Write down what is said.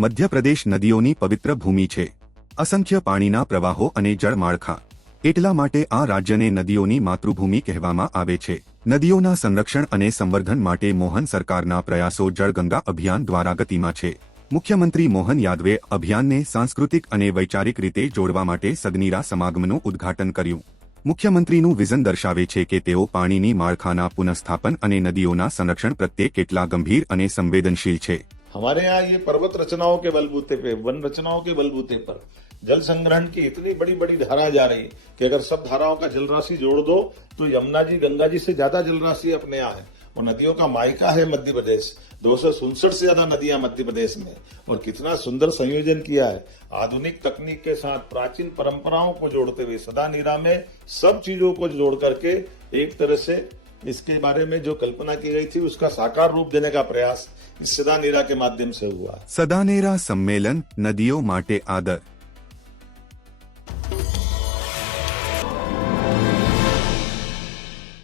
મધ્યપ્રદેશ નદીઓની પવિત્ર ભૂમિ છે. અસંખ્ય પાણીના પ્રવાહો અને જળમાળખા એટલા માટે આ રાજ્યને નદીઓની માતૃભૂમિ કહેવામાં આવે છે. નદીઓના સંરક્ષણ અને સંવર્ધન માટે મોહન સરકારના પ્રયાસો જળગંગા અભિયાન દ્વારા ગતિમાં છે. મુખ્યમંત્રી મોહન યાદવે અભિયાનને સાંસ્કૃતિક અને વૈચારિક રીતે જોડવા માટે સદનીરા સમાગમનું ઉદ્ઘાટન કર્યું. મુખ્યમંત્રીનું વિઝન દર્શાવે છે કે તેઓ પાણીની માળખાના પુનઃસ્થાપન અને નદીઓના સંરક્ષણ પ્રત્યે કેટલા ગંભીર અને સંવેદનશીલ છે. हमारे यहाँ ये पर्वत रचनाओं के बलबूते पे, वन रचनाओं के बलबूते पर जल संग्रहण की इतनी बड़ी बड़ी धारा जा रही है कि अगर सब धाराओं का जल राशि जोड़ दो तो यमुना जी, गंगा जी से ज़्यादा जल राशि अपने यहाँ है। और नदियों का मायका है मध्य प्रदेश, दो सौ से ज़्यादा नदियाँ मध्य प्रदेश में और कितना सुंदर संयोजन किया है। आधुनिक तकनीक के साथ प्राचीन परंपराओं को जोड़ते हुए सदा नीरा में सब चीज़ों को जोड़ करके एक तरह से इसके बारे में जो कल्पना की गई थी, उसका साकार रूप देने का प्रयास सदानेरा के माध्यम से हुआ। सदानेरा सम्मेलन नदियों माटे आदर।